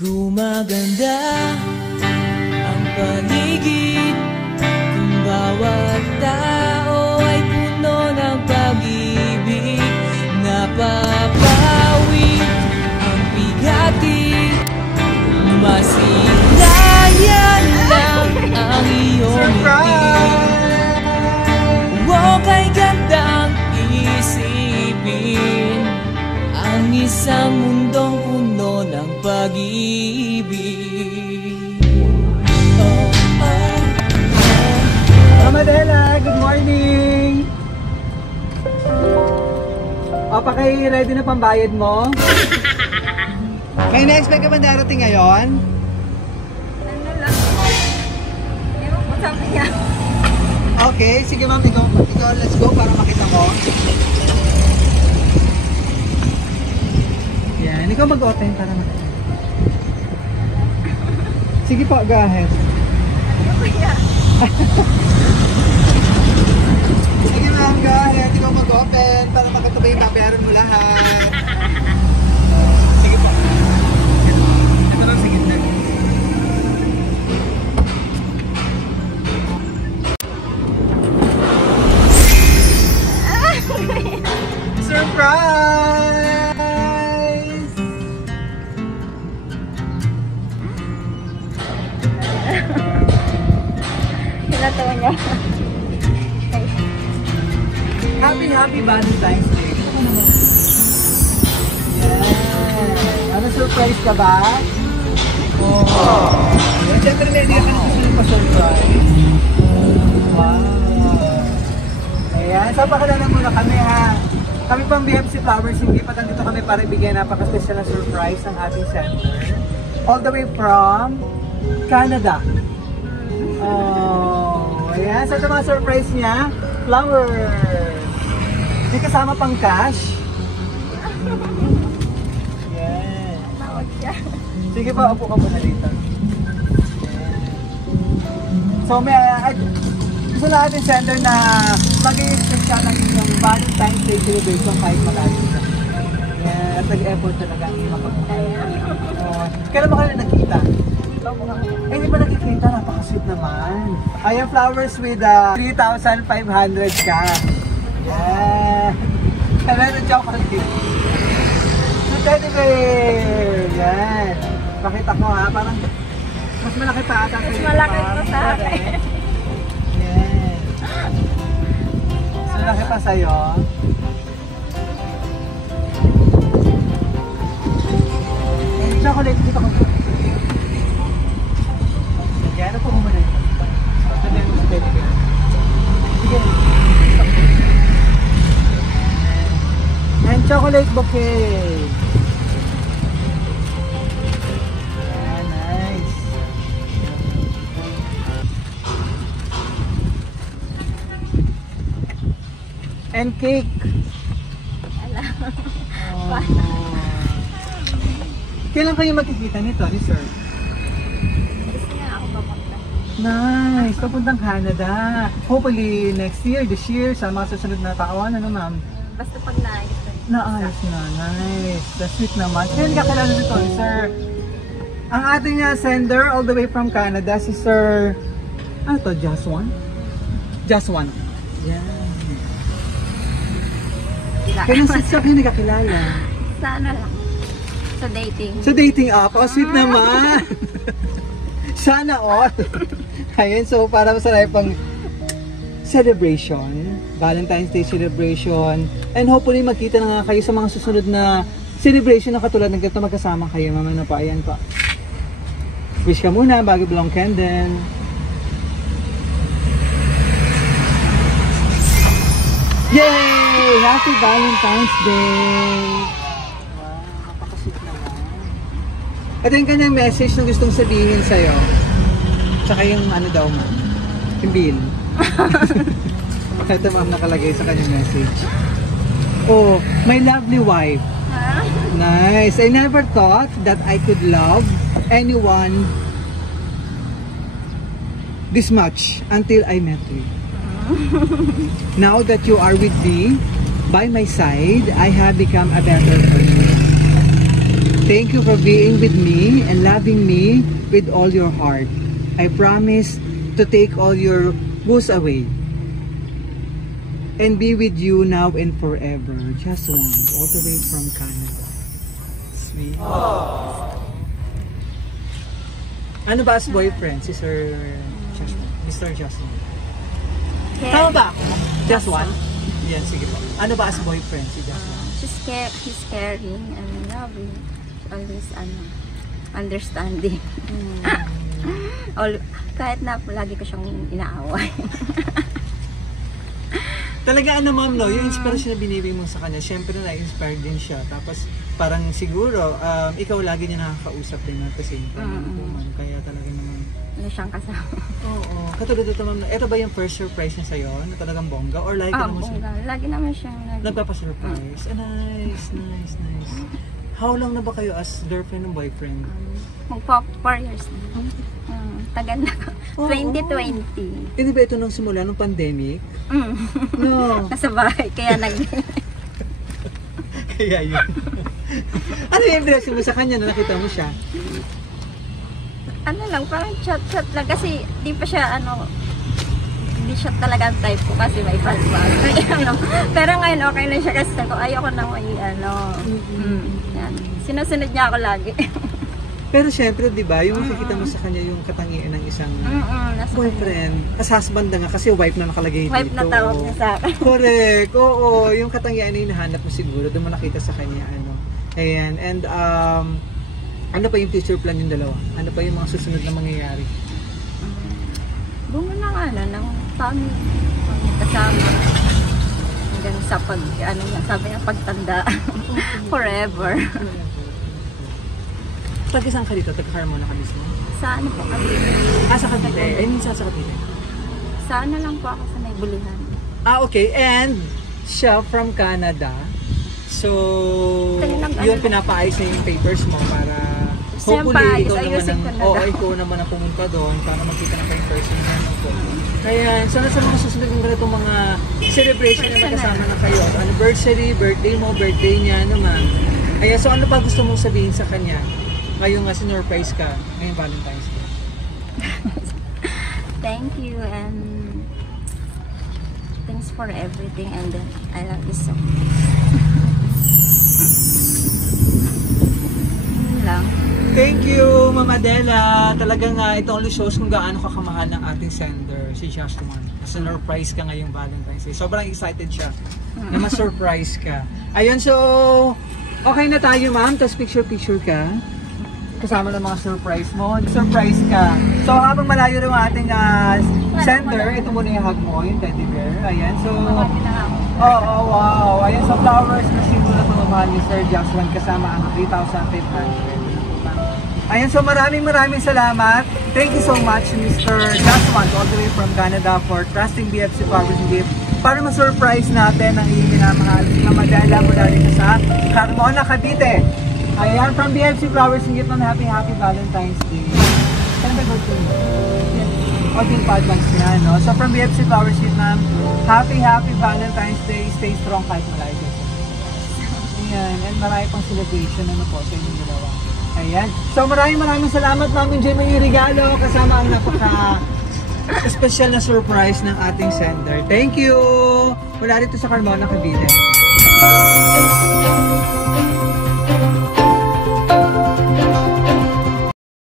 Gumaganda ang paligid kung bawat tao ay puno ng pag-ibig. Napapawi ang bigati, masilayan lang ang iyong ngiti. Kay gandang isipin ang isang mundong puno ng pag-ibig. Mama Dela, good morning! Paki-ready na pambayad mo? May na-expect ka ba darating ngayon? Ano lang? Ewan ko sabi niya. Okay, sige ma'am, ikaw, let's go para makita ko. Yan, ikaw mag-open para makita. Sige po, go ahead. Ano ba yan? Sige ma'am, go ahead, ikaw mag-open para makita ba yung babayaran mo lahat. Sige po. Ito lang, sige na. Surprise! Hinatawa niya. Happy Valentine's Day. Yeah. Ano, surprise ka ba? Oh. Siyempre, ready ka na kasi pa-surprise. Wow. Ayan, so pakilala muna kami ha. Kami pang BFC Flowers, hindi pa nandito kami para ibigay napaka-special na surprise ng ating center. All the way from Canada. Oh, ayan. So ito mga surprise niya, flowers. May kasama pang cash. Yes. Tawag siya. Sige pa, upo ka muna dito. So may gusto na ating sender na mag-i-expect siya ng isang Valentine's Day celebration kahit malayo siya. Yeah, at nag-effort talaga ang mapagmahal. Kailan ba kayo nagkita? Hindi pa nagkikita, napaka-sweet naman. Ayan, flowers with 3,500 ka. Yeah. Kailan na chocolate. So, teddy bear. Yan. Pakita ko ha, parang mas malaki pa ata. Mas malaki ko sa akin. Malaki pa sa'yo. Chocolate, dito ko. Sige, ano po muna ito? Sabihan mo sa teddy bear. Sige. And chocolate bouquet. Yeah, nice. And cake. Alam. Oh. Kailan kayo magkikita nito, ni sir? Gusto niya ako papunta. Nice! Papuntang Canada. Hopefully next year, this year, sa mga susunod na taon, ano ma'am? Basta pag naayos na. Naayos na. Nice. That's sweet naman. Kailan kakilala nito, ni sir? Ang ating sender all the way from Canada, si Sir... Ano to? Just One? Just One. Yeah. Kailan sa kayo nagkakilala? Sa ano lang? Sa dating. Sa dating app, oh, sweet naman. Sana all. Ayun, so para masarap pang celebration, Valentine's Day celebration, and hopefully magkita na nga kayo sa mga susunod na celebration na katulad ng ganito, magkasama kayo. Mama na pa, ayan pa. Wish ka muna bago blong candle. Yay! Happy Valentine's Day! Ito yung kanyang message na gustong sabihin sa'yo. Tsaka yung ano daw mo. Yung bill. Ito ma'am nakalagay sa kanyang message. Oh, my lovely wife. Ha? Nice. I never thought that I could love anyone this much until I met you. Now that you are with me, by my side, I have become a better person. Thank you for being with me and loving me with all your heart. I promise to take all your woes away and be with you now and forever. Just one, all the way from Canada. Sweet. Ano ba as boyfriend, si Sir Justin? Mr. Justin? Tama ba? Just one? Yan, sige po. Ano ba as boyfriend, si Justin? He's caring and loving. Always understanding. Kahit na lagi ko siyang inaaway. Talaga ano ma'am, no? Yung inspiration na binibigay mo sa kanya, syempre na-inspired din siya. Tapos parang siguro, ikaw lagi niya nakakausap din at the same time. Kaya talaga naman. Ano siyang kasama. Oo. Katulad ito ma'am, ito ba yung first surprise niya sa'yo? Na talagang bongga? Or lagi ka naman bongga. Lagi naman siyang nagpapasurprise. Nice. How long na ba kayo as girlfriend and boyfriend? Magpa 4 years na. Tagal na. 2020. Hindi ba ito nung simula nung pandemic? No. Nasa bahay, kaya Kaya yun. Ano yung impression mo sa kanya na nakita mo siya? Ano lang, parang chat lang. Kasi di pa siya, hindi siya talaga type ko kasi may fast-fast. Pero ngayon okay na siya kasi ko, ayoko na may yan. Sinusunod niya ako lagi. Pero syempre, di ba, yung makikita mo sa kanya yung katangian ng isang boyfriend. As husband na nga kasi wife na nakalagay dito. Wife na tawag niya sa akin. Correct. Oo, yung katangian na hinahanap mo siguro, doon mo nakita sa kanya. Ayan. And ano pa yung future plan yung dalawa? Ano pa yung mga susunod na mangyayari? Bunga ng ng family. Kasama. Hanggang sa sabi niya, pagtanda. Forever. Taga-saan ka dito? Taga-Carmona ka mismo? Sa ano po kami? Sa Cavite. Ay, minsan sa Cavite. Sa ano lang po ako sa may bulihan. Okay. And siya from Canada. So, yun pinapaayos na yung papers mo para hopefully ikaw naman ang pumunta doon para magkita na kayo in person na. Kaya sana sa mga susunod yung ganitong mga celebration na magkasama na kayo. Anniversary, birthday mo, birthday niya naman. Kaya so ano pa gusto mong sabihin sa kanya? Ngayon nga sinurprise ka, ngayong Valentine's Day. Thank you and thanks for everything and I love you so much. Yun lang. Thank you, Mama Adela. Talagang ito only shows kung gaano kakamahal ng ating sender, si Justin. Sinurprise ka ngayong Valentine's Day. Sobrang excited siya na ma-surprise ka. Ayun, so okay na tayo ma'am, tapos picture ka. Kasama ng mga surprise mo. Surprise ka. So habang malayo rin ang ating sender, ito muna yung hug mo, yung teddy bear. Ayan, so wow. Ayan, so flowers na simbolo na pamamahal ni Sir Jackson kasama ang 3,500. Ayan, so maraming salamat. Thank you so much Mr. Jackson all the way from Canada for trusting BFC Flowers and Gift para ma-surprise natin ang iyong minamahal si Mama Adela mula rin sa Carmona, Cavite. Ayan, from BFC Flowers and Gift, happy Valentine's Day. Saan ba go-to? O din pa advance niya, no? So from BFC Flowers and Gift, ma'am, happy Valentine's Day. Stay strong kahit malayo. Ayan, and marami pang celebration po sa inyong dalawa. Ayan. So maraming salamat, ma'am. Enjoy mo yung regalo kasama ang special na surprise ng ating sender. Thank you! Mula rito sa Carmona, Cavite.